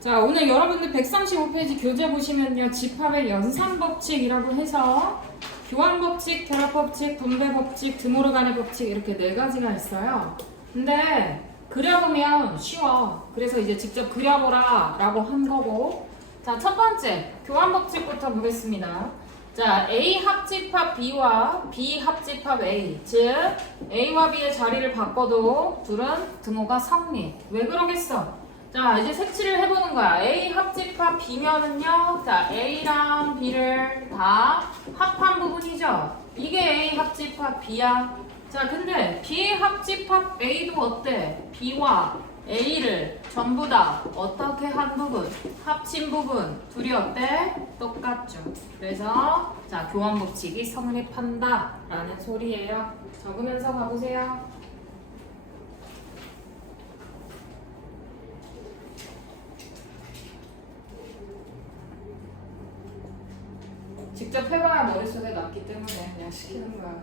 자, 오늘 여러분들 135페이지 교재 보시면요. 집합의 연산법칙이라고 해서 교환법칙, 결합법칙, 분배법칙, 등으로 가는 법칙 이렇게 네 가지가 있어요. 근데 그려보면 쉬워. 그래서 이제 직접 그려보라 라고 한 거고. 자, 첫 번째 교환법칙부터 보겠습니다. 자, A 합집합 B와 B 합집합 A, 즉 A와 B의 자리를 바꿔도 둘은 등호가 성립. 왜 그러겠어? 자, 이제 색칠을 해보는 거야. A 합집합 B면은요, 자, A랑 B를 다 합한 부분이죠. 이게 A 합집합 B야. 자, 근데 B 합집합 A도 어때? B와 A를 전부 다 어떻게 한 부분? 합친 부분. 둘이 어때? 똑같죠. 그래서 자, 교환법칙이 성립한다 라는 소리예요. 적으면서 가보세요. 직접 해봐야 머릿속에 남기 때문에 그냥 시키는 거야.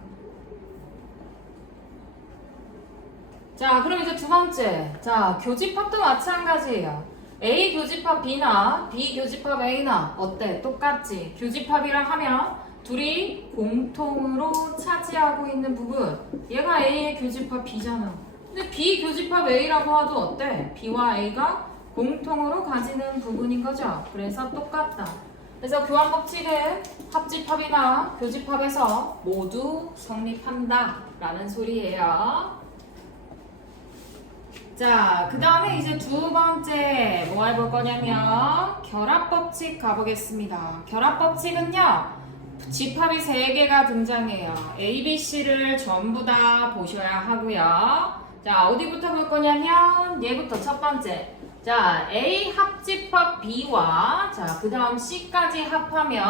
자, 그럼 이제 두 번째. 자, 교집합도 마찬가지예요. A 교집합 B나 B 교집합 A나 어때? 똑같지? 교집합이라 하면 둘이 공통으로 차지하고 있는 부분. 얘가 A의 교집합 B잖아. 근데 B 교집합 A라고 해도 어때? B와 A가 공통으로 가지는 부분인 거죠. 그래서 똑같다. 그래서 교환법칙은 합집합이나 교집합에서 모두 성립한다 라는 소리예요. 자, 그 다음에 이제 두 번째 뭐 해볼 거냐면 결합법칙 가보겠습니다. 결합법칙은요, 집합이 3개가 등장해요. A, B, C를 전부 다 보셔야 하고요. 자, 어디부터 볼 거냐면 얘부터 첫 번째. 자, A 합집합 B와 자, 그 다음 C까지 합하면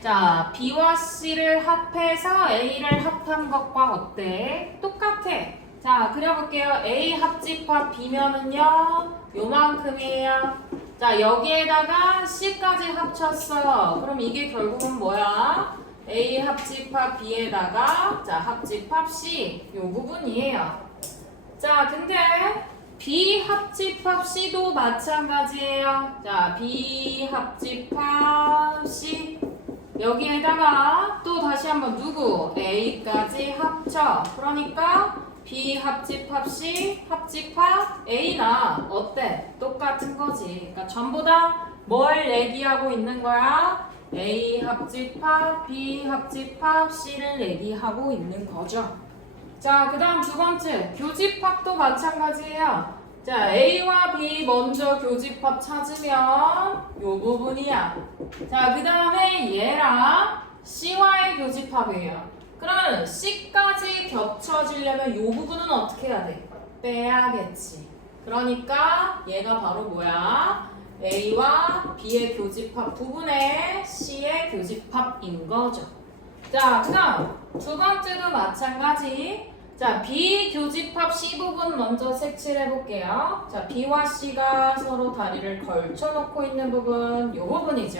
자, B와 C를 합해서 A를 합한 것과 어때? 똑같아. 자, 그려볼게요. A 합집합 B면은요, 요만큼이에요. 자, 여기에다가 C까지 합쳤어요. 그럼 이게 결국은 뭐야? A 합집합 B에다가 자, 합집합 C 요 부분이에요. 자, 근데 B 합집합 C도 마찬가지예요. 자, B 합집합 C 여기에다가 또 다시 한번 누구? A까지 합쳐. 그러니까 B 합집합 C 합집합 A나 어때? 똑같은 거지. 그러니까 전부 다 뭘 얘기하고 있는 거야? A 합집합 B 합집합 C를 얘기하고 있는 거죠. 자, 그 다음 두 번째 교집합도 마찬가지예요. 자, A와 B 먼저 교집합 찾으면 요 부분이야. 자, 그 다음에 얘랑 C와의 교집합이에요. 그러면 C까지 겹쳐지려면 요 부분은 어떻게 해야 돼? 빼야겠지. 그러니까 얘가 바로 뭐야? A와 B의 교집합 부분에 C의 교집합인 거죠. 자, 그 다음 두 번째도 마찬가지. 자, B 교집합 C 부분 먼저 색칠해 볼게요. 자, B와 C가 서로 다리를 걸쳐 놓고 있는 부분, 요 부분이죠.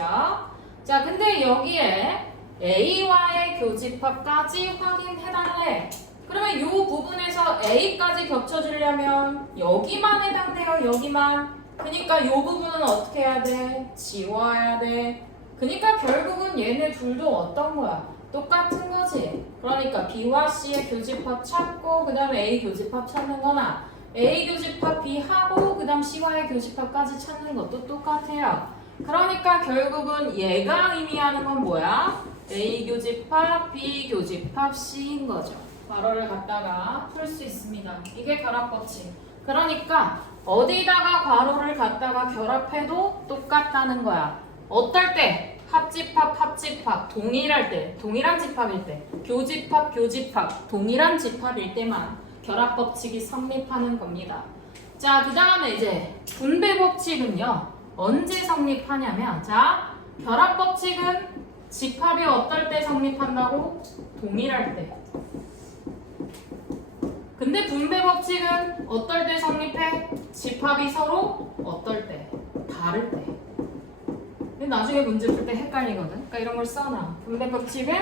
자, 근데 여기에 A와의 교집합까지 확인해달래. 그러면 요 부분에서 A까지 겹쳐주려면 여기만 해당돼요, 여기만. 그니까 요 부분은 어떻게 해야 돼? 지워야 돼. 그니까 결국은 얘네 둘도 어떤 거야? 똑같은 거지. 그러니까 B와 C의 교집합 찾고 그 다음에 A 교집합 찾는 거나 A 교집합 B 하고 그 다음 C와의 교집합까지 찾는 것도 똑같아요. 그러니까 결국은 얘가 의미하는 건 뭐야? A 교집합 B 교집합 C인 거죠. 괄호를 갖다가 풀 수 있습니다. 이게 결합법칙. 그러니까 어디다가 괄호를 갖다가 결합해도 똑같다는 거야. 어떨 때? 합집합, 동일할 때, 동일한 집합일 때, 교집합, 동일한 집합일 때만 결합법칙이 성립하는 겁니다. 자, 그 다음에 이제 분배법칙은요, 언제 성립하냐면, 자, 결합법칙은 집합이 어떨 때 성립한다고? 동일할 때. 근데 분배법칙은 어떨 때 성립해? 집합이 서로 어떨 때? 다를 때. 나중에 문제 풀 때 헷갈리거든. 그러니까 이런 걸 써놔. 분배법칙은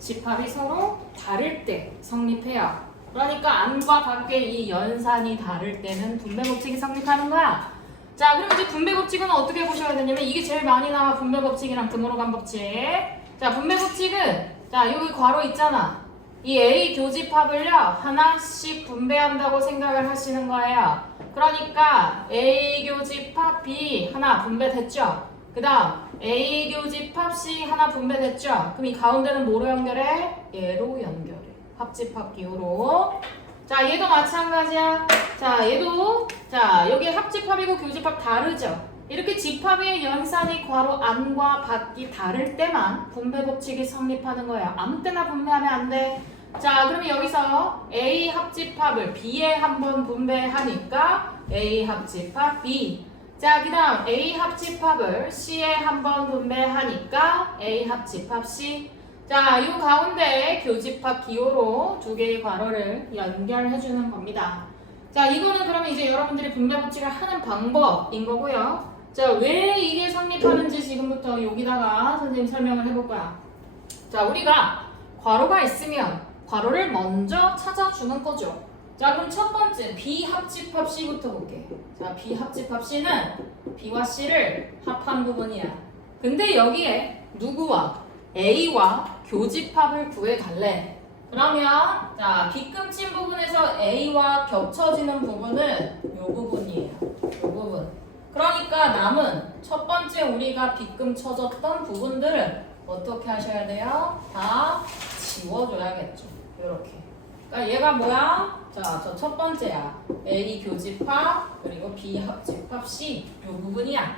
집합이 서로 다를 때 성립해요. 그러니까 안과 밖의 이 연산이 다를 때는 분배법칙이 성립하는 거야. 자, 그럼 이제 분배 법칙은 어떻게 보셔야 되냐면 이게 제일 많이 나와. 분배 법칙이랑 드모르간 법칙. 자, 분배 법칙은 자, 여기 괄호 있잖아. 이 A 교집합을요 하나씩 분배한다고 생각을 하시는 거예요. 그러니까 A 교집합 B 하나 분배됐죠. 그 다음 A 교집합 C 하나 분배됐죠. 그럼 이 가운데는 뭐로 연결해? 얘로 연결해. 합집합 기호로. 자, 얘도 마찬가지야. 자, 얘도 자 여기 합집합이고 교집합 다르죠. 이렇게 집합의 연산이 괄호 안과 밖이 다를 때만 분배 법칙이 성립하는 거예요. 아무 때나 분배하면 안 돼. 자, 그러면 여기서 A 합집합을 B에 한번 분배하니까 A 합집합 B. 자, 그 다음 A 합집합을 C에 한번 분배하니까 A 합집합 C. 자, 이 가운데 교집합 기호로 두 개의 괄호를 연결해 주는 겁니다. 자, 이거는 그러면 이제 여러분들이 분배 법칙을 하는 방법인 거고요. 자, 왜 이게 성립하는지 지금부터 여기다가 선생님 설명을 해볼 거야. 자, 우리가 괄호가 있으면 괄호를 먼저 찾아주는 거죠. 자, 그럼 첫 번째 B 합집합 C부터 볼게. 자, B 합집합 C는 B와 C를 합한 부분이야. 근데 여기에 누구와 A와 교집합을 구해달래. 그러면 자, 빗금친 부분에서 A와 겹쳐지는 부분은 이 부분이에요. 이 부분. 그러니까 남은 첫 번째 우리가 빗금 쳐줬던 부분들은 어떻게 하셔야 돼요? 다 지워줘야겠죠. 이렇게. 그러니까 얘가 뭐야? 자, 저 첫 번째야. A 교집합 그리고 B 합집합 C 이 부분이야.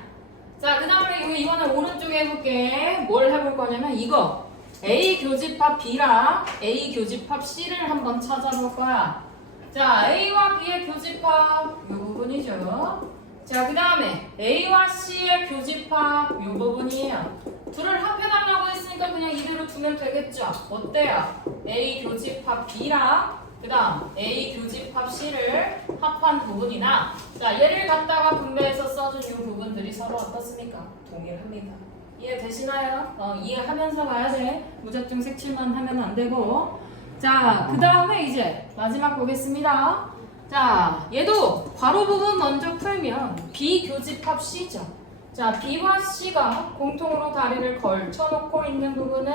자, 그 다음에 이거는 오른쪽에 해볼게. 뭘 해볼 거냐면 이거 A 교집합 B랑 A 교집합 C를 한번 찾아볼 거야. 자, A와 B의 교집합 이 부분이죠. 자, 그 다음에 A와 C의 교집합 이 부분이에요. 둘을 합해달라고 했으니까 그냥 이대로 두면 되겠죠. 어때요? A 교집합 B랑 그 다음 A 교집합 C를 합한 부분이나 자, 얘를 갖다가 분배해서 써준 이 부분들이 서로 어떻습니까? 동일합니다. 이해되시나요? 이해하면서 가야 돼. 무작정 색칠만 하면 안 되고. 자, 그 다음에 이제 마지막 보겠습니다. 자, 얘도 괄호 부분 먼저 풀면 B 교집합 C죠. 자, B와 C가 공통으로 다리를 걸쳐놓고 있는 부분은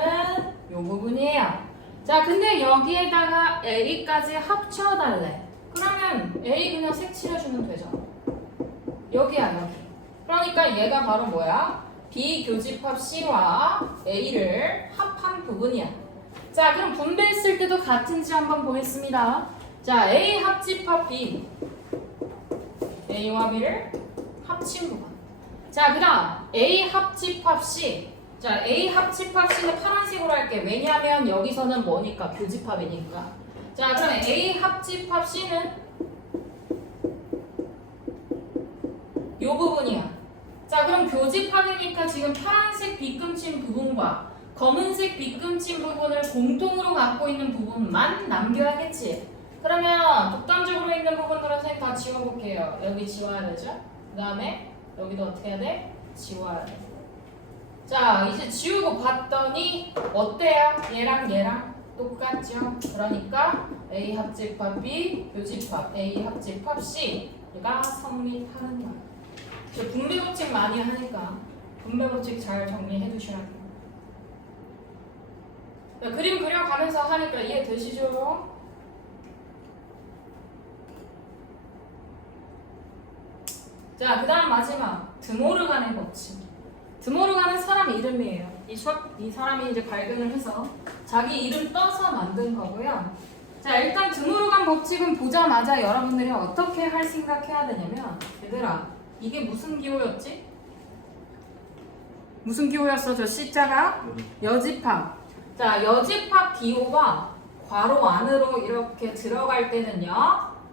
이 부분이에요. 자, 근데 여기에다가 A까지 합쳐달래. 그러면 A 그냥 색칠해주면 되잖아. 여기야, 여기. 그러니까 얘가 바로 뭐야? B 교집합 C와 A를 합한 부분이야. 자, 그럼 분배했을 때도 같은지 한번 보겠습니다. 자, A 합집합 B. A와 B를 합친 부분. 자, 그 다음 A 합집합 C. 자, A 합집합 C는 파란색으로 할게. 왜냐하면 여기서는 뭐니까? 교집합이니까. 자, 그러면 A 합집합 C는 이 부분이야. 자, 그럼 교집합이니까 지금 파란색 빗금친 부분과 검은색 빗금친 부분을 공통으로 갖고 있는 부분만 남겨야겠지. 그러면 독단적으로 있는 부분들은 선생님 다 지워볼게요. 여기 지워야 되죠? 그 다음에 여기도 어떻게 해야 돼? 지워야 돼. 자, 이제 지우고 봤더니 어때요? 얘랑 똑같죠? 그러니까 A 합집합 B, 교집합 A 합집합 C가 성립하는 거야. 분배 법칙 많이 하니까 분배 법칙 잘 정리해 두셔야 돼요. 자, 그림 그려가면서 하니까 이해되시죠? 자, 그 다음 마지막 드모르간의 법칙. 드모르간은 사람 이름이에요. 이 사람이 이제 발견을 해서 자기 이름 떠서 만든 거고요. 자, 일단 드모르간 법칙은 보자마자 여러분들이 어떻게 할 생각해야 되냐면 얘들아, 이게 무슨 기호였지? 무슨 기호였어? 저 C자가? 여집합. 자, 여집합 기호가 괄호 안으로 이렇게 들어갈 때는요.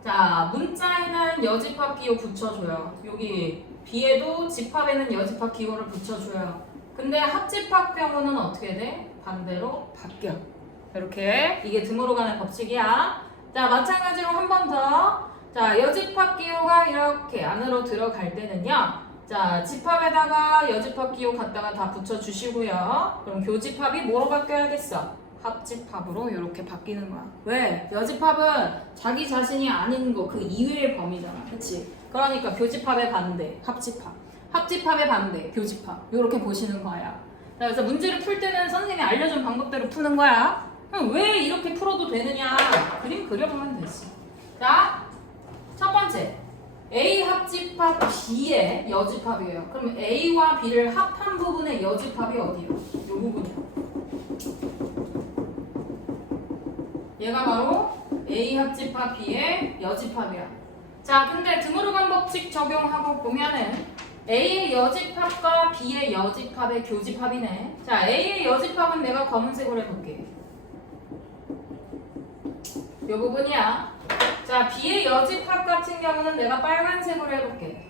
자, 문자에는 여집합 기호 붙여줘요. 여기 B에도 집합에는 여집합 기호를 붙여줘요. 근데 합집합 경우는 어떻게 돼? 반대로 바뀌어. 이렇게 이게 드모르간의 법칙이야. 자, 마찬가지로 한 번 더. 자, 여집합 기호가 이렇게 안으로 들어갈 때는요. 자, 집합에다가 여집합 기호 갖다가 다 붙여주시고요. 그럼 교집합이 뭐로 바뀌어야겠어? 합집합으로 이렇게 바뀌는 거야. 왜? 여집합은 자기 자신이 아닌 거 그 이외의 범위잖아. 그치? 그러니까 교집합의 반대, 합집합. 합집합의 반대, 교집합. 이렇게 보시는 거야. 자, 그래서 문제를 풀 때는 선생님이 알려준 방법대로 푸는 거야. 그럼 왜 이렇게 풀어도 되느냐? 그림 그려보면 되지. 자, 첫 번째. A 합집합 B의 여집합이에요. 그럼 A와 B를 합한 부분의 여집합이 어디요? 이 부분이요. 얘가 바로 A 합집합 B의 여집합이야. 자, 근데 드모르간 법칙 적용하고 보면은 A의 여집합과 B의 여집합의 교집합이네. 자, A의 여집합은 내가 검은색으로 해볼게. 이 부분이야. 자, B의 여집합 같은 경우는 내가 빨간색으로 해볼게.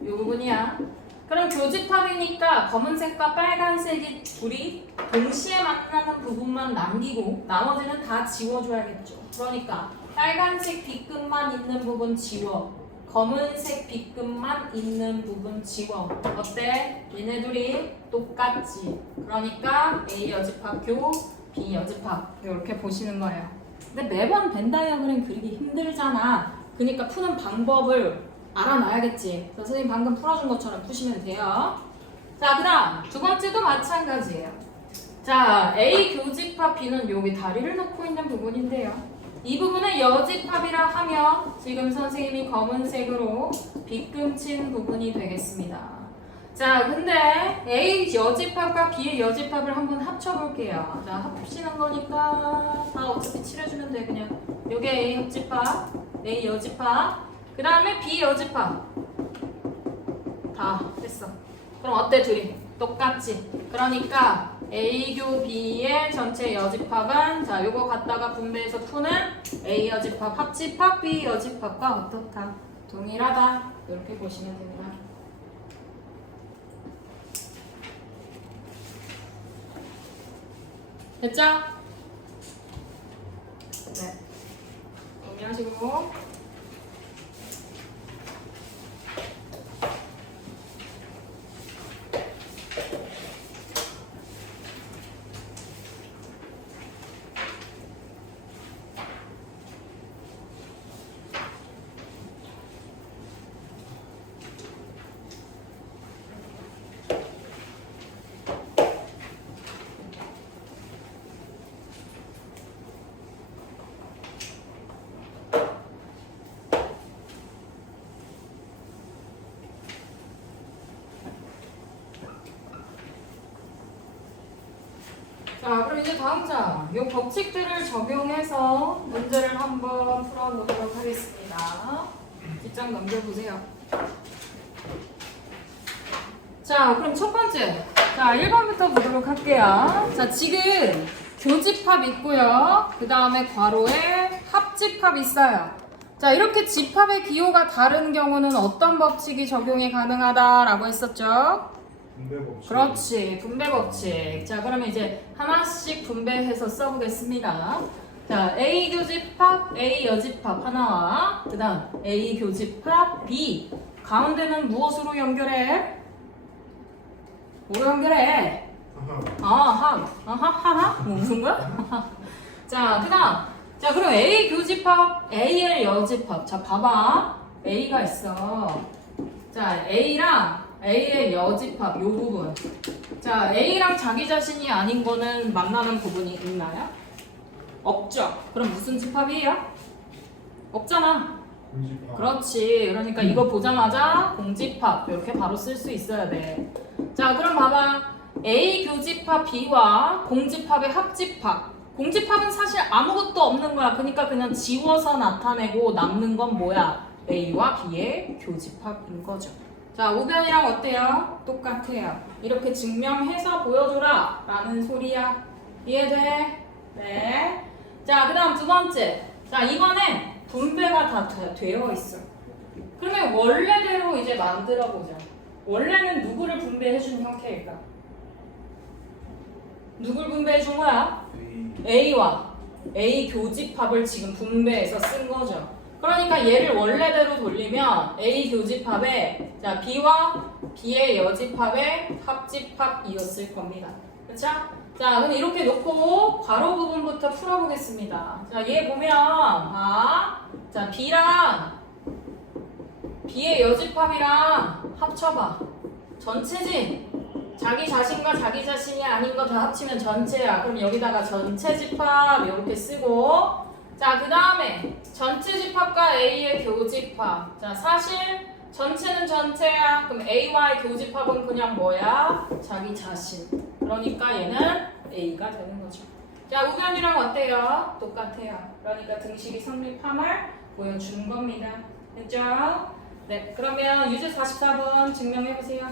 이 부분이야. 그럼 교집합이니까 검은색과 빨간색이 둘이 동시에 만나는 부분만 남기고 나머지는 다 지워줘야겠죠. 그러니까 빨간색 B끝만 있는 부분 지워. 검은색 B끝만 있는 부분 지워. 어때? 얘네 둘이 똑같지. 그러니까 A 여집합 교, B 여집합 이렇게 보시는 거예요. 근데 매번 벤 다이어그램 그리기 힘들잖아. 그러니까 푸는 방법을 알아놔야겠지. 선생님 방금 풀어준 것처럼 푸시면 돼요. 자, 그 다음 두 번째도 마찬가지예요. 자, A 교집합 B는 여기 다리를 놓고 있는 부분인데요. 이 부분을 여집합이라 하면 지금 선생님이 검은색으로 빗금친 부분이 되겠습니다. 자, 근데 A 여집합과 B의 여집합을 한번 합쳐볼게요. 자, 합치는 거니까 다 어차피 칠해주면 돼. 그냥 요게 A 합집합, A 여집합, 그 다음에 B 여집합 다 했어. 그럼 어때 둘이? 똑같지? 그러니까 A교 B의 전체 여집합은 자 요거 갖다가 분배해서 푸는 A 여집합 합집합 B 여집합과 어떻다? 동일하다. 이렇게 보시면 됩니다. 됐죠? 네. 정리하시고 자, 그럼 이제 다음 장, 이 법칙들을 적용해서 문제를 한번 풀어보도록 하겠습니다. 뒷장 넘겨보세요. 자, 그럼 첫 번째, 자 1번부터 보도록 할게요. 자, 지금 교집합 있고요. 그 다음에 괄호에 합집합 있어요. 자, 이렇게 집합의 기호가 다른 경우는 어떤 법칙이 적용이 가능하다라고 했었죠? 분배 법칙. 그렇지, 분배 법칙. 자, 그러면 이제 하나씩 분배해서 써보겠습니다. 자, A 교집합, A 여집합 하나와 그 다음 A 교집합 B 가운데는 무엇으로 연결해? 뭐로 연결해? 하하, 뭐 무슨 거야? 자, 그 다음 자, 그럼 A 교집합, A의 여집합. 자, 봐봐. A가 있어. 자, A랑 A의 여집합, 요 부분. 자, A랑 자기 자신이 아닌 거는 만나는 부분이 있나요? 없죠. 그럼 무슨 집합이에요? 없잖아. 공집합. 그렇지. 그러니까 이거 보자마자 공집합 이렇게 바로 쓸 수 있어야 돼. 자, 그럼 봐봐. A 교집합 B와 공집합의 합집합. 공집합은 사실 아무것도 없는 거야. 그러니까 그냥 지워서 나타내고 남는 건 뭐야? A와 B의 교집합인 거죠. 자, 우변이랑 어때요? 똑같아요. 이렇게 증명해서 보여줘라 라는 소리야. 이해돼? 네. 자, 그 다음 두 번째. 자, 이번엔 분배가 다 되어 있어. 그러면 원래대로 이제 만들어 보자. 원래는 누구를 분배해준 형태일까? 누굴 분배해준 거야? A와 A 교집합을 지금 분배해서 쓴 거죠. 그러니까 얘를 원래대로 돌리면 A 교집합에 자 B와 B의 여집합의 합집합이었을 겁니다. 그쵸? 자, 그럼 이렇게 놓고 괄호 부분부터 풀어보겠습니다. 자, 얘 보면 자, B의 여집합이랑 합쳐봐. 전체지? 자기 자신과 자기 자신이 아닌 거 다 합치면 전체야. 그럼 여기다가 전체 집합 이렇게 쓰고, 자, 그 다음에 전체 집합과 A의 교집합. 자, 사실 전체는 전체야. 그럼 A와의 교집합은 그냥 뭐야? 자기 자신. 그러니까 얘는 A가 되는 거죠. 자, 우변이랑 어때요? 똑같아요. 그러니까 등식이 성립함을 보여준 겁니다. 됐죠? 네, 그러면 유제 44번 증명해보세요.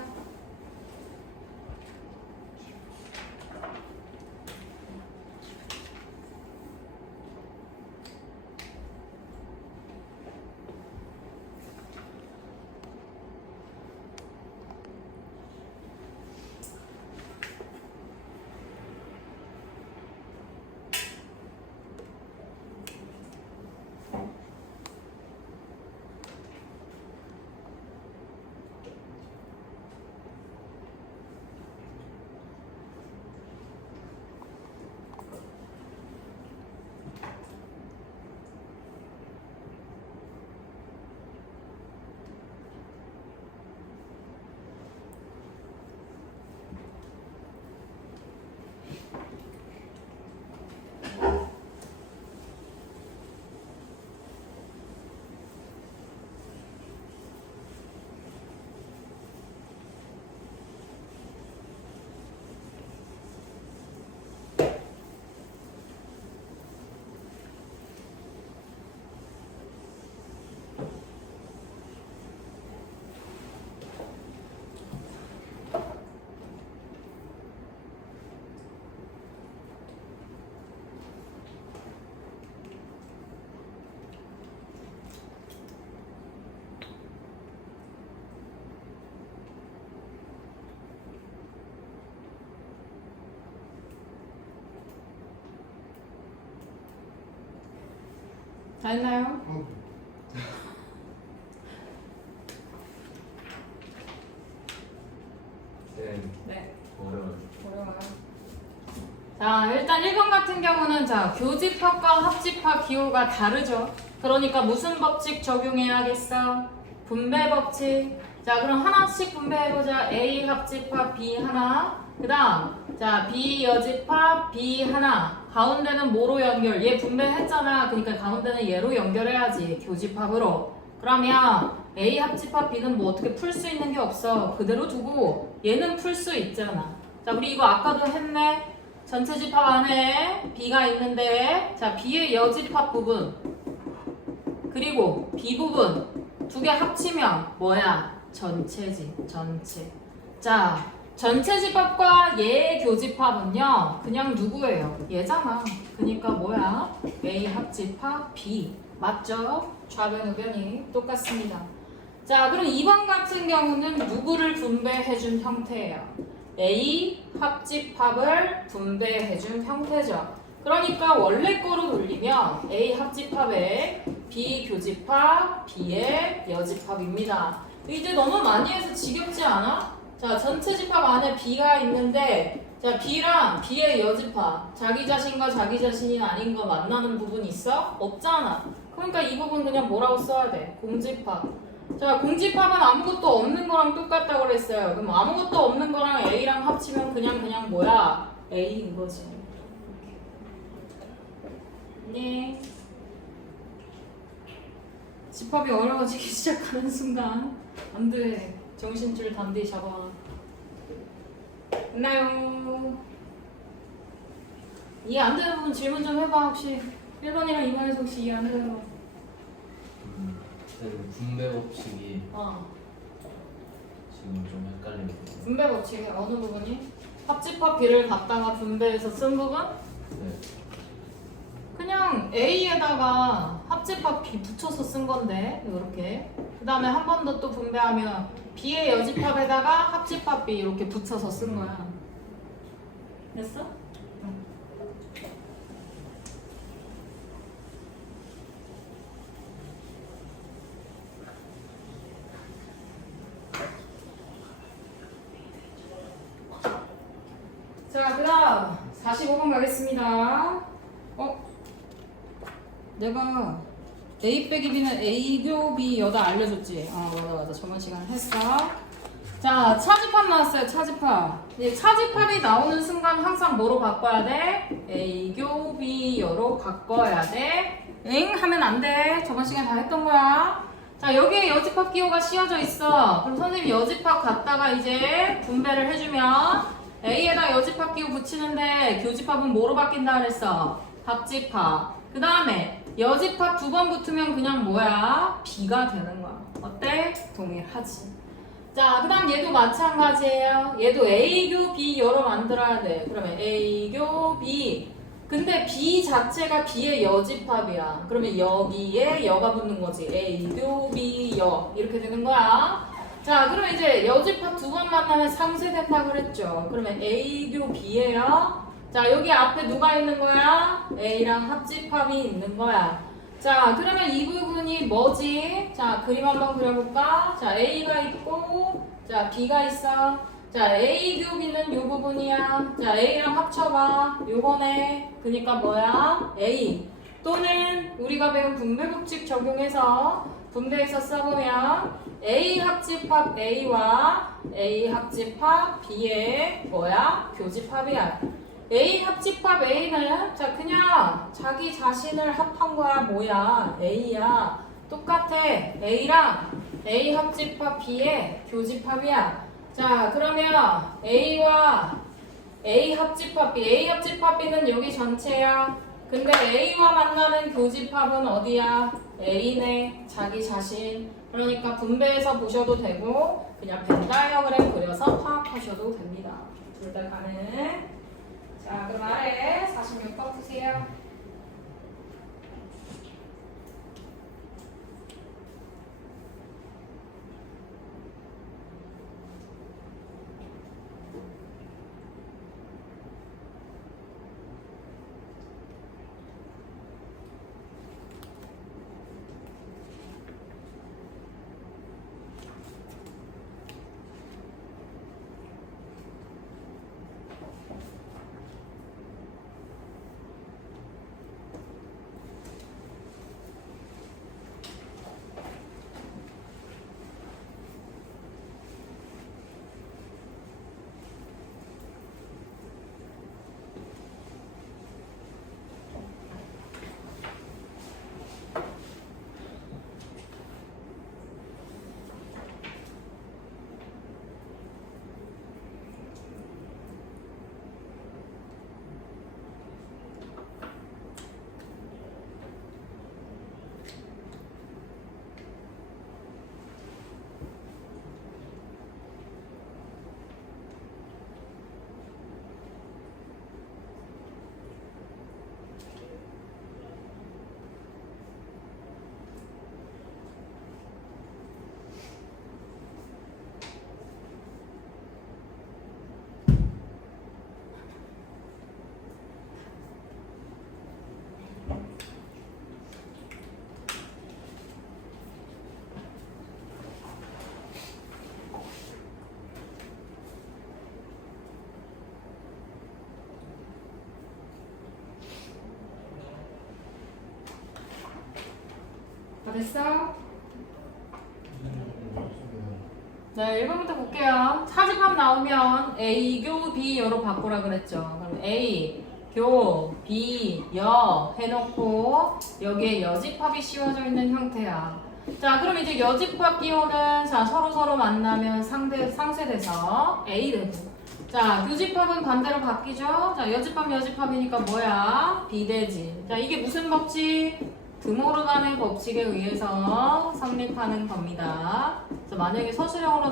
다 했나요? 네. 어려워요. 자, 일단 1번 같은 경우는 자, 교집합과 합집합 기호가 다르죠. 그러니까 무슨 법칙 적용해야겠어? 분배 법칙. 자, 그럼 하나씩 분배해보자. A 합집합 B 하나. 그 다음 자, B 여집합 B 하나. 가운데는 뭐로 연결? 얘 분배했잖아. 그러니까 가운데는 얘로 연결해야지. 교집합으로. 그러면 A 합집합 B는 뭐 어떻게 풀 수 있는 게 없어. 그대로 두고 얘는 풀 수 있잖아. 자, 우리 이거 아까도 했네. 전체 집합 안에 B가 있는데 자, B의 여집합 부분 그리고 B 부분 두 개 합치면 뭐야? 전체지. 전체. 자, 전체 집합과 얘의 교집합은요 그냥 누구예요? 얘잖아. 그러니까 뭐야? A 합집합 B. 맞죠? 좌변 우변이 똑같습니다. 자, 그럼 2번 같은 경우는 누구를 분배해준 형태예요? A 합집합을 분배해준 형태죠. 그러니까 원래 거로 돌리면 A 합집합에 B 교집합, B의 여집합입니다. 이제 너무 많이 해서 지겹지 않아? 자, 전체 집합 안에 B가 있는데 자, B랑 B의 여집합 자기 자신과 자기 자신이 아닌 거 만나는 부분 있어? 없잖아. 그러니까 이 부분 그냥 뭐라고 써야 돼? 공집합. 자, 공집합은 아무것도 없는 거랑 똑같다고 그랬어요. 그럼 아무것도 없는 거랑 A랑 합치면 그냥 뭐야? A인 거지. 네. 집합이 어려워지기 시작하는 순간 안 돼. 정신줄 단디 잡아. 됐나요? 이해 안 되는 부분 질문 좀 해봐. 혹시 1번이랑 2번에서 혹시 이해 안 되는 거? 분배 법칙이 어. 지금 좀 헷갈리는 분배 법칙이 어느 부분이? 합집합 B를 갖다가 분배해서 쓴 부분? 네. 그냥 A에다가 합집합 B 붙여서 쓴 건데 이렇게 그 다음에 한 번 더 또 분배하면 B의 여집합에다가 합집합 B 이렇게 붙여서 쓴 거야. 됐어? 응. 자, 그 다음 45번 가겠습니다. 내가 A 빼기 B는 A교 B 여다 알려줬지? 맞아. 저번 시간에 했어. 자, 차집합 나왔어요. 차집합. 이제 차집합이 나오는 순간 항상 뭐로 바꿔야 돼? A교 B 여로 바꿔야 돼. 엥? 하면 안 돼. 저번 시간에 다 했던 거야. 자, 여기에 여집합 기호가 씌워져 있어. 그럼 선생님이 여집합 갖다가 이제 분배를 해주면 A에다 여집합 기호 붙이는데 교집합은 뭐로 바뀐다 그랬어? 합집합. 그 다음에 여집합 두 번 붙으면 그냥 뭐야? B가 되는 거야. 어때? 동일하지. 자, 그 다음 얘도 마찬가지예요. 얘도 A교 B 여로 만들어야 돼. 그러면 A교 B. 근데 B 자체가 B의 여집합이야. 그러면 여기에 여가 붙는 거지. A교 B 여. 이렇게 되는 거야. 자, 그러면 이제 여집합 두 번 만나면 상쇄된다 그랬죠. 그러면 A교 B예요. 자, 여기 앞에 누가 있는 거야? A랑 합집합이 있는 거야. 자, 그러면 이 부분이 뭐지? 자, 그림 한번 그려볼까? 자, A가 있고, 자, B가 있어. 자, A교 B는 요 부분이야. 자, A랑 합쳐봐. 요거네. 그니까 뭐야? A. 또는 우리가 배운 분배 법칙 적용해서 분배해서 써보면 A 합집합 A와 A 합집합 B의 뭐야? 교집합이야. A 합집합 A는 자 그냥 자기 자신을 합한 거야. 뭐야? A야. 똑같아. A랑 A 합집합 B의 교집합이야. 자 그러면 A와 A 합집합 B. A 합집합 B는 여기 전체야. 근데 A와 만나는 교집합은 어디야? A네. 자기 자신. 그러니까 분배해서 보셔도 되고 그냥 벤 다이어그램 그려서 파악하셔도 됩니다. 둘 다 가능. 자, 그럼 아래 46번 푸세요. 다 됐어? 네, 1번부터 볼게요. 차집합 나오면 A교 B 여로 바꾸라 그랬죠. 그럼 A, 교, B, 여 해놓고 여기에 여집합이 씌워져 있는 형태야. 자, 그럼 이제 여집합 기호는 자 서로 만나면 상쇄돼서 A 되고. 자, 교집합은 반대로 바뀌죠. 자, 여집합이니까 뭐야? B 되지. 자, 이게 무슨 법칙? 드모르간의 법칙에 의해서 성립하는 겁니다. 그래서 만약에 서술형으로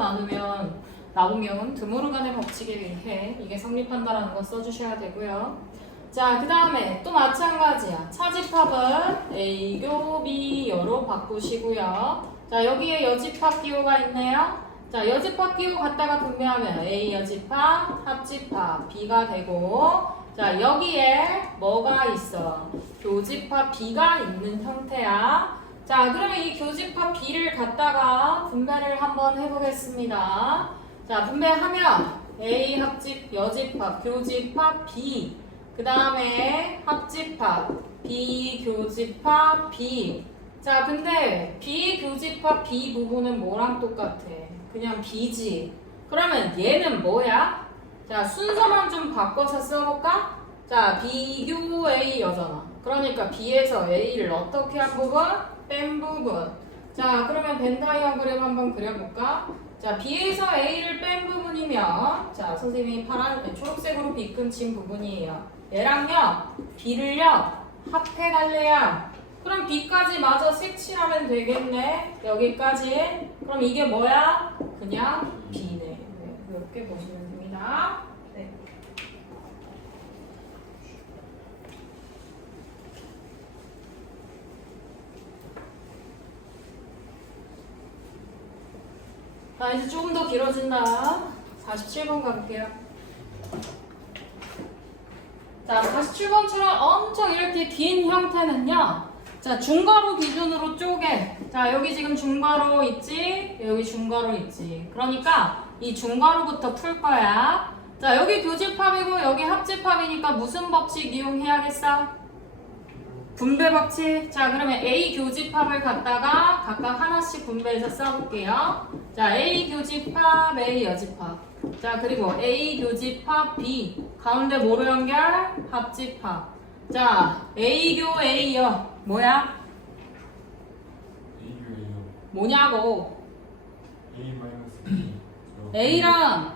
나오면 드모르간의 법칙에 의해 이게 성립한다라는 거 써주셔야 되고요. 자, 그 다음에 또 마찬가지야. 차집합은 A교 B 여로 바꾸시고요. 자, 여기에 여집합 기호가 있네요. 자, 여집합 기호 갖다가 분배하면 A 여집합, 합집합 B가 되고, 자, 여기에 뭐가 있어? 교집합 B가 있는 형태야. 자, 그러면 이 교집합 B를 갖다가 분배를 한번 해보겠습니다. 자, 분배하면 A 합집, 여집합, 교집합 B. 그 다음에 합집합, 비교집합, B. 자, 근데 비교집합 B 부분은 뭐랑 똑같아? 그냥 B지. 그러면 얘는 뭐야? 자, 순서만 좀 바꿔서 써볼까? 자, 비교 A여잖아. 그러니까 B에서 A를 어떻게 한 부분? 뺀 부분. 자, 그러면 벤 다이어그램 한번 그려볼까? 자, B에서 A를 뺀 부분이면 자, 선생님이 초록색으로 빗금친 부분이에요. 얘랑요, B를요, 합해달래요. 그럼 B까지 마저 색칠하면 되겠네. 여기까지. 그럼 이게 뭐야? 그냥 B네. 네, 이렇게 보시면 됩니다. 네. 자, 이제 조금 더 길어진다. 47번 가볼게요. 자, 47번처럼 엄청 이렇게 긴 형태는요. 자, 중괄호 기준으로 쪼개. 자, 여기 지금 중괄호 있지? 여기 중괄호 있지? 그러니까 이 중괄호부터 풀 거야. 자, 여기 교집합이고 여기 합집합이니까 무슨 법칙 이용해야겠어? 분배 법칙. 자, 그러면 A 교집합을 갖다가 각각 하나씩 분배해서 써볼게요. 자, A 교집합, A 여집합. 자, 그리고 A 교집합 B. 가운데 뭐로 연결? 합집합. 자, A 교 A요. 뭐야? 뭐냐고. A랑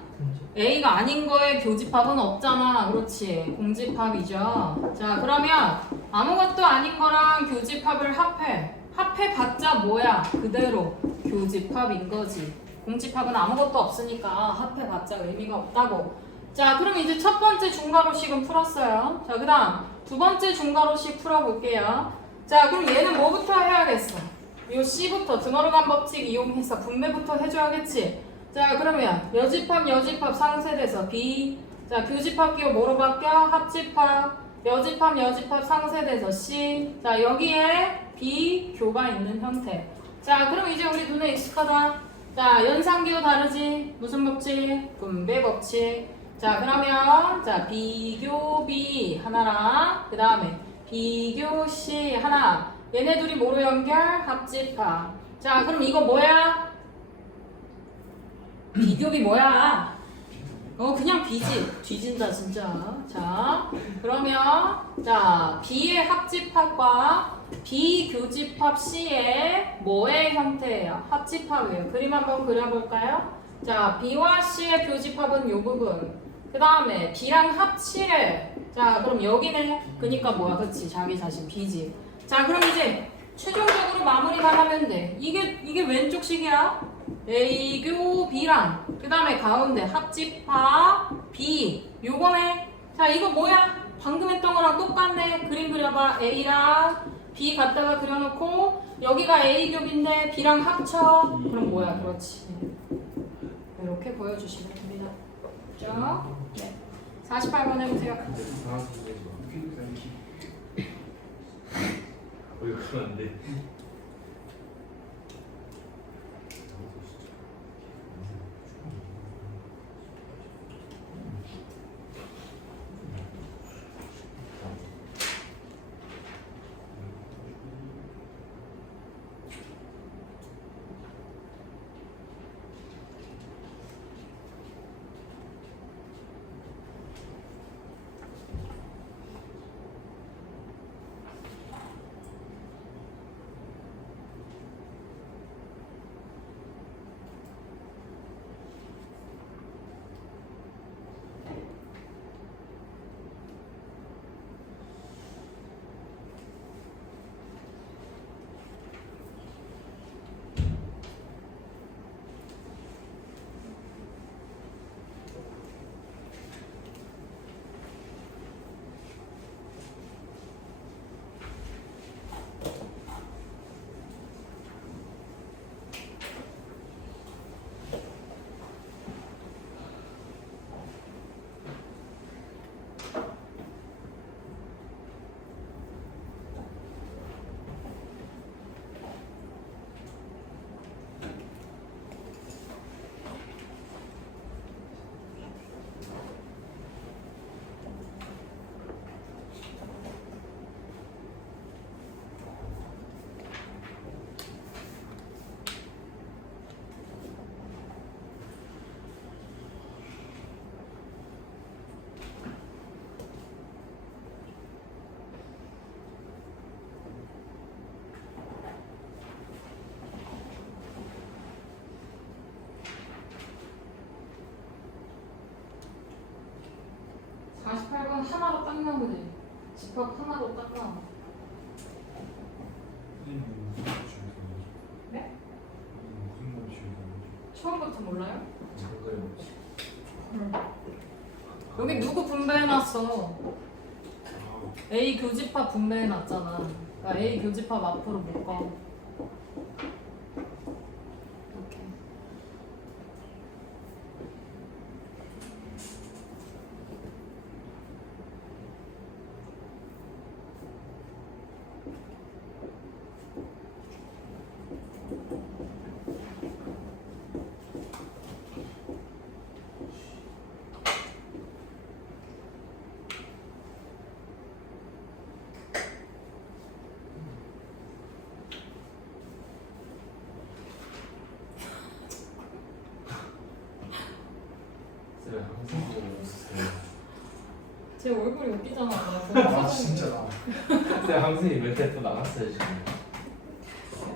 A가 아닌 거에 교집합은 없잖아. 그렇지. 공집합이죠. 자, 그러면 아무것도 아닌 거랑 교집합을 합해. 합해봤자 뭐야? 그대로 교집합인 거지. 공집합은 아무것도 없으니까 합해봤자 의미가 없다고. 자, 그럼 이제 첫 번째 중괄호식은 풀었어요. 자, 그 다음 두 번째 중괄호식 풀어볼게요. 자, 그럼 얘는 뭐부터 해야겠어? 요 C부터 드머르간 법칙 이용해서 분배부터 해줘야겠지. 자, 그러면 여집합 상쇄돼서 B. 자, 교집합 기호 뭐로 바뀌어? 합집합. 여집합 상쇄돼서 C. 자, 여기에 B 교가 있는 형태. 자, 그럼 이제 우리 눈에 익숙하다. 자, 연산기호 다르지? 무슨 법칙? 분배 법칙. 자, 그러면 자, 비교 B 하나랑 그 다음에 비교 C 하나. 얘네 둘이 뭐로 연결? 합집합. 자, 그럼 이거 뭐야? 비교비 뭐야? 그냥 B지. 뒤진다 진짜. 자, 그러면 자, B의 합집합과 비교집합 C의 뭐의 형태예요? 합집합이에요. 그림 한번 그려볼까요? 자, B와 C의 교집합은 요 부분. 그 다음에 B랑 합치래. 자, 그럼 여기네. 그니까 뭐야? 그치? 자기 자신 B지. 자, 그럼 이제 최종적으로 마무리만 하면 돼. 이게 왼쪽 식이야. A교 B랑 그 다음에 가운데 합집합 B 요거네. 자, 이거 뭐야? 방금 했던 거랑 똑같네. 그림 그려봐. A랑 B 갖다가 그려놓고 여기가 A교인데 B랑 합쳐. 그럼 뭐야? 그렇지. 이렇게 보여주시면 됩니다. 그죠? 네. 48번 해보세요. 그러면 안 돼. 짜증나 그지? 집합 하나도 딱 나와. 네? 처음부터 몰라요? 장거리 법칙. 여기 누구 분배해놨어? A 교집합 분배해놨잖아. 그러니까 A 교집합 앞으로 묶어. 이렇게. 쌤 항상 보고 있으세요. 제 얼굴이 웃기잖아. 아 진짜 나. 쌤 항상 이럴 때또 나갔어요 지금.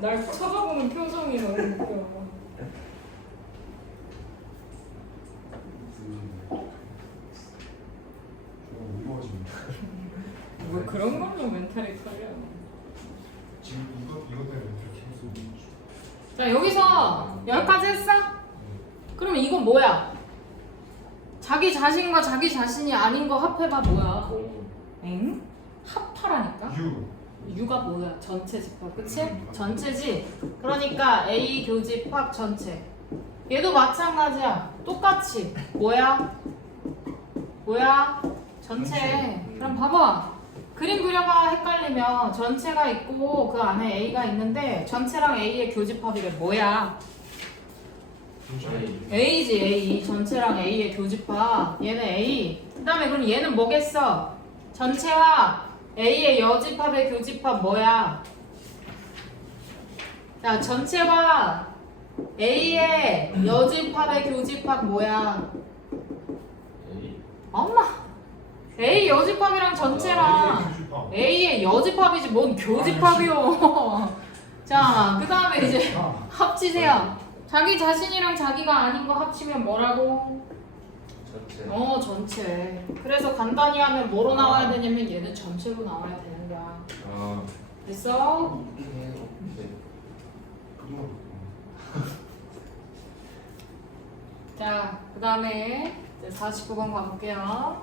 날 쳐다보는 표정이 너무 웃겨. 왜 그런 걸로 멘탈이 털려? 지금 이것 때문에 이렇게 해서 자 여기서 여기까지 했어? 그러면 이건 뭐야? 자기 자신과 자기 자신이 아닌 거 합해봐 뭐야? 공. 엥? 합하라니까? U. U가 뭐야? 전체 집합 그치? 전체지? 그러니까 A 교집합 전체 얘도 마찬가지야 똑같이 뭐야? 뭐야? 전체 그럼 봐봐 그림 그려봐 헷갈리면 전체가 있고 그 안에 A가 있는데 전체랑 A의 교집합이래 뭐야? A지 A 전체랑 A의 교집합 얘는 A 그 다음에 그럼 얘는 뭐겠어? 전체와 A의 여집합의 교집합 뭐야? 자 전체와 A의 여집합의 교집합 뭐야? A. 엄마 A 여집합이랑 전체랑 A의 여집합이지 뭔 교집합이요. 자 그 다음에 이제 합치세요. 자기 자신이랑 자기가 아닌 거 합치면 뭐라고? 전체. 전체. 그래서 간단히 하면 뭐로 나와야 되냐면 얘는 전체로 나와야 되는 거야. 아. 됐어? 오케이. 오케이. 자, 그 다음에 49번 가볼게요.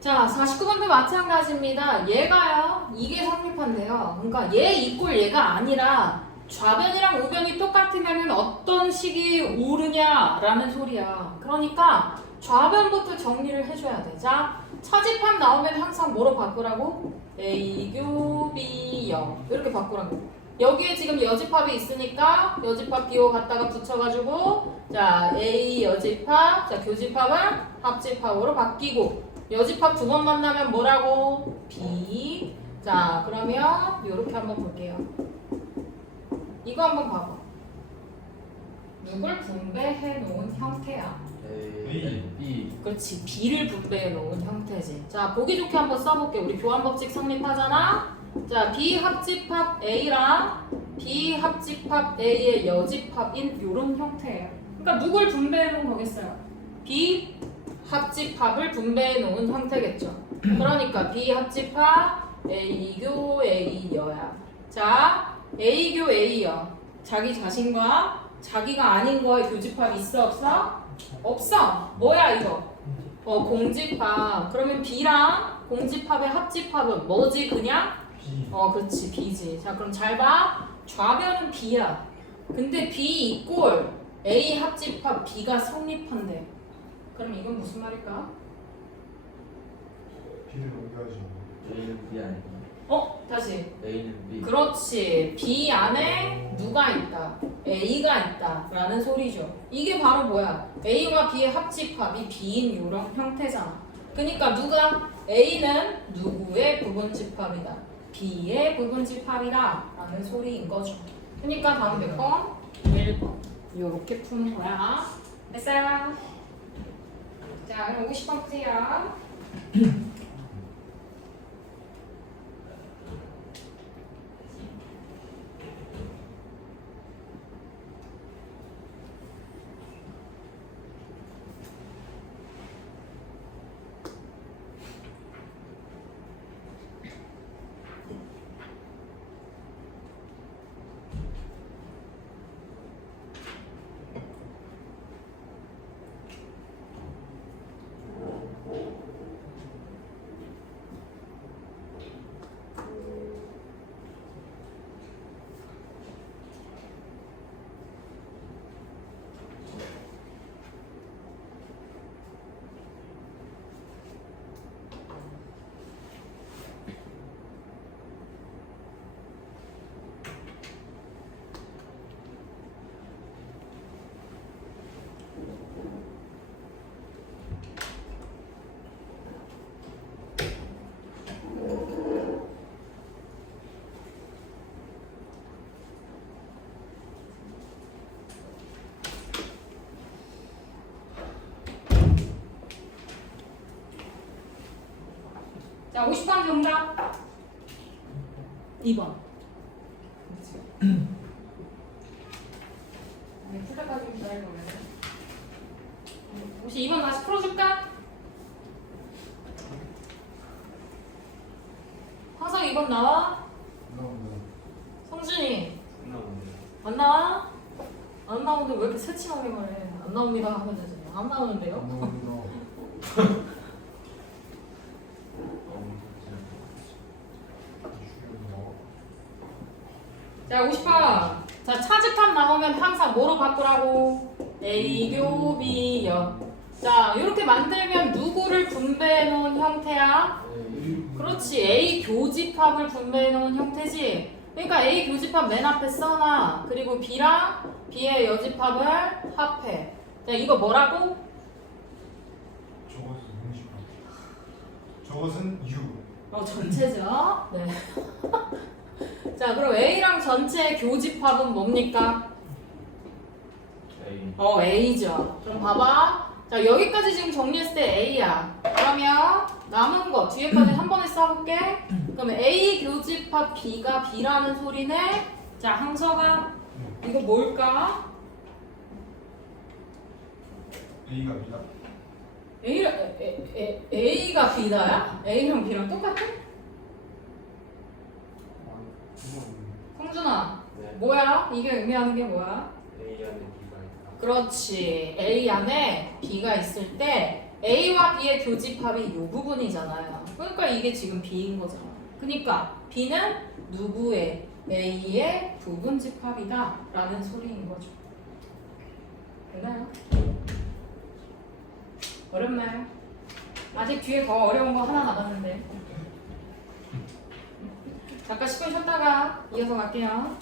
자, 49번도 마찬가지입니다. 얘가요, 이게 성립한대요. 그러니까 얘 이꼴 얘가 아니라 좌변이랑 우변이 똑같으면 어떤 식이 오르냐라는 소리야. 그러니까 좌변부터 정리를 해줘야 돼. 자, 차집합 나오면 항상 뭐로 바꾸라고? A교 B여 이렇게 바꾸라고. 여기에 지금 여집합이 있으니까 여집합 비호 갖다가 붙여가지고 자 A 여집합, 자 교집합은 합집합으로 바뀌고 여집합 두 번 만나면 뭐라고? B. 자 그러면 이렇게 한번 볼게요. 이거 한번 봐봐. 누굴 분배해 놓은 형태야. A. B. 그렇지. B를 분배해 놓은 형태지. 자 보기 좋게 한번 써볼게. 우리 교환법칙 성립하잖아. 자 B 합집합 A랑 B 합집합 A의 여집합인 이런 형태예요. 그러니까 누굴 분배해 놓은 거겠어요? B 합집합을 분배해 놓은 형태겠죠. 그러니까 B 합집합 A교 A여야. 자 A교 A여. 자기 자신과 자기가 아닌 거에 교집합이 있어 없어? 없어. 뭐야 이거? 공집합. 그러면 B랑 공집합의 합집합은 뭐지 그냥? B. 그렇지 B지. 자 그럼 잘 봐. 좌변은 B야. 근데 B 이꼴 A 합집합 B가 성립한대. 그럼 이건 무슨 말일까? B를 옮겨야지. A는 B 아니야. 다시. A는 B. 그렇지. B 안에 누가 있다? A가 있다. 라는 소리죠. 이게 바로 뭐야? A와 B의 합집합이 B인 이런 형태잖아. 그러니까 누가? A는 누구의 부분집합이다. B의 부분집합이다. 라는 소리인 거죠. 그러니까 다음 몇 번? 1번. 요렇게 푸는 거야. 됐어요? 자, 그럼 50번 푸세요. 자, 50번 정답. 2번. 풀 때까지 기다릴 거면. 혹시 2번 다시 풀어줄까? 항상 2번 나와? 나온다. 성준이 끝나는데. 안 나와? 안 나오는데 왜 이렇게 새침하게 말해? 안 나옵니다 하면 되지. 안 나오는데요? 나온다. 자, 50번. 자, 차집합 나오면 항상 뭐로 바꾸라고? A교 B요. 자, 이렇게 만들면 누구를 분배해 놓은 형태야? 그렇지. A 교집합을 분배해 놓은 형태지. 그러니까 A 교집합 맨 앞에 써놔. 그리고 B랑 B의 여집합을 합해. 자, 이거 뭐라고? 저것은 공식화. 저것은 U. 전체죠. 네. 자, 그럼 A랑 전체의 교집합은 뭡니까? A. A죠. 그럼 봐봐. 자, 여기까지 지금 정리했을 때 A야. 그러면 남은 거 뒤에까지 한 번에 써볼게. 그러면 A 교집합 B가 B라는 소리네. 자, 항서가 이거 뭘까? A가 B다. A가 B다야? A랑 B랑 똑같아? 성준아, 네. 뭐야? 이게 의미하는 게 뭐야? A 안에 B가 있다. 그렇지. A 안에 B가 있을 때 A와 B의 교집합이 이 부분이잖아요. 그러니까 이게 지금 B인 거잖아. 그러니까 B는 누구의? A의 부분집합이다 라는 소리인 거죠. 되나요? 어렵나요? 아직 뒤에 더 어려운 거 하나 남았는데. 잠깐 10분 쉬었다가 이어서 갈게요.